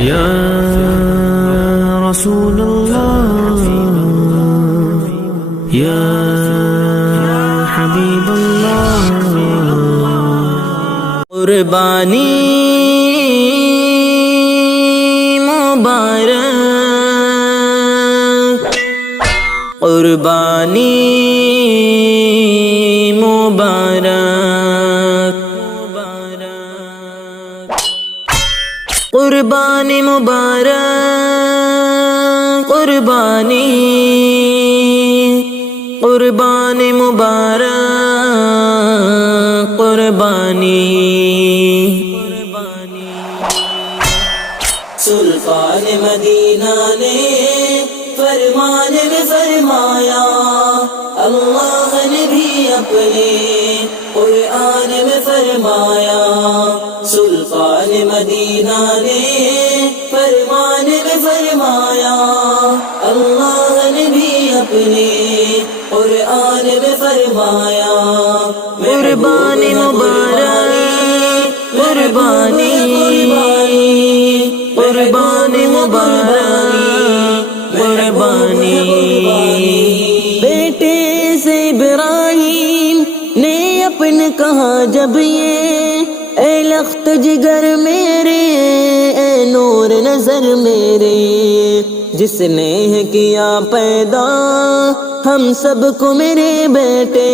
یا رسول اللہ یا حبیب اللہ قربانی مبارک قربانی مبارک قربانی مبارک قربانی قربانی مبارک قربانی سلطان مدینہ نے فرمان میں فرمایا، اللہ نے بھی اپنے قرآن میں فرمایا۔ سلطان مدینہ نے فرمان میں فرمایا، اللہ نے بھی اپنے قرآن میں فرمایا۔ قربانی مبارک قربانی قربانی مبارک قربانی بیٹے سے ابراہیم نے اپنے کہا جب یہ، اے لخت جگر میرے، اے نور نظر میرے، جس نے کیا پیدا ہم سب کو میرے بیٹے،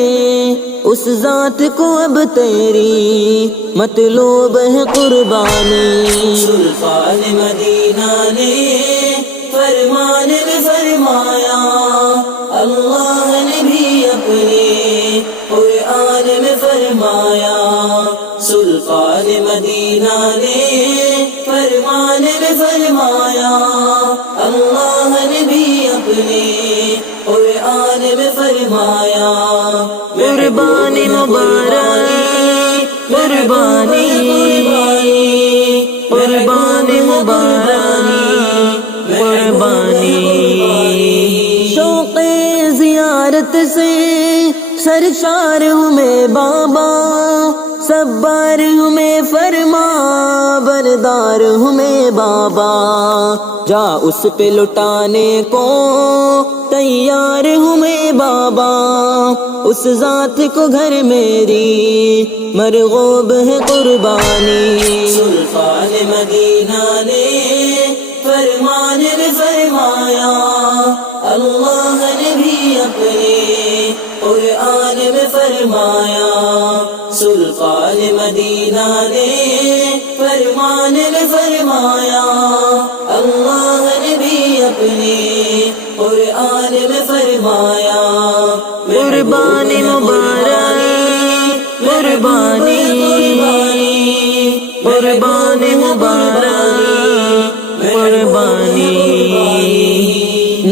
اس ذات کو اب تیری مطلوب ہے قربانی۔ سلطان مدینہ نے فرمان میں فرمایا، اللہ نے بھی اپنے قرآن میں فرمایا۔ سلطان مدینہ نے فرمان میں فرمایا، اللہ نے بھی اپنے قرآن میں فرمایا۔ قربانی مبارک قربانی قربانی مبارک قربانی شوق زیارت سے سرشار ہوں میں بابا، صبر ہوں میں فرما بردار ہوں میں بابا، جا اس پہ لٹانے کو تیار ہوں میں بابا، اس ذات کو گھر میری مرغوب ہے قربانی۔ سلطان مدینہ نے فرمان میں فرمایا، اللہ نے بھی اپنے قرآن میں فرمایا۔ سلطان مدینہ نے فرمان میں فرمایا، اللہ نے بھی اپنے قرآن میں فرمایا۔ قربانی مبارک قربانی قربانی مبارک قربانی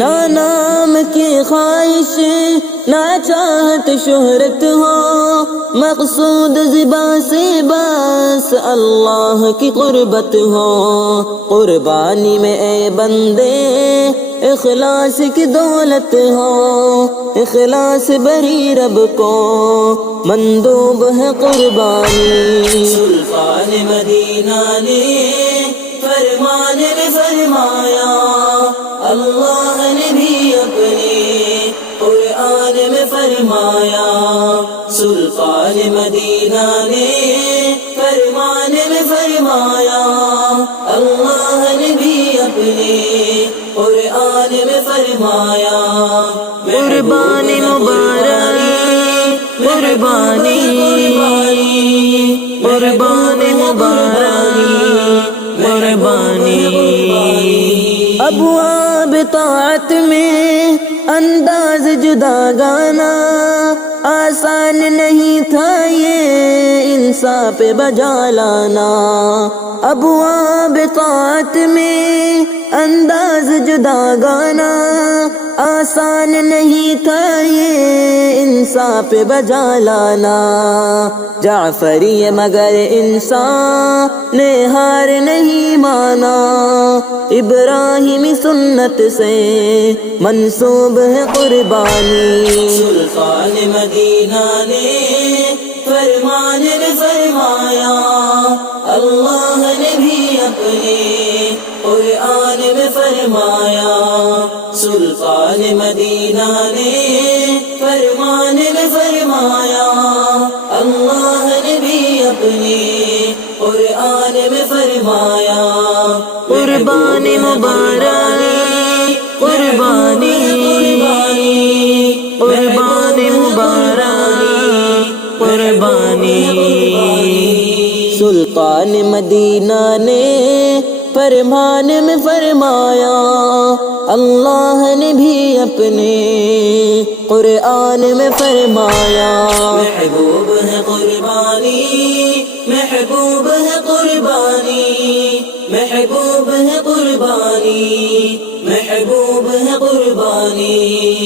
نہ نام کی خواہش نہ چاہت شہرت ہو، مقصود زباں سے بس اللہ کی قربت ہو، قربانی میں اے بندے اخلاص کی دولت ہو، اخلاص بری رب کو مندوب ہے قربانی۔ سلطان مدینہ نے فرمان میں فرمایا، اللہ نے بھی اپنے قرآن میں فرمایا۔ سلطان مدینہ نے فرمان میں فرمایا، اللہ نے بھی اپنے قرآن میں فرمایا۔ قربانی مبارک قربانی قربانی مبارک قربانی ابواب طاعت میں انداز جدا گانا، آسان نہیں تھا یہ انصاف پہ بجا لانا، ابواب طاعت میں انداز جدا گانا، آسان نہیں تھا یہ انصاف پہ بجا لانا، جعفری مگر انسان نے ہار نہیں مانا، ابراہیمی سنت سے منسوب ہے قربانی۔ سلطان مدینہ نے فرمان میں فرمایا، اللہ نے بھی اپنے قرآن میں فرمایا، سلطان مدینہ نے فرمان میں فرمایا، اللہ نے بھی اپنے قرآن میں فرمایا، قربانی مبارک قربانی قربانی مبارک قربانی۔ سلطان مدینہ نے فرمان میں فرمایا، اللہ نے بھی اپنے قرآن میں فرمایا، محبوب ہے قربانی، محبوب ہے قربانی، محبوب ہے قربانی، محبوب ہے قربانی۔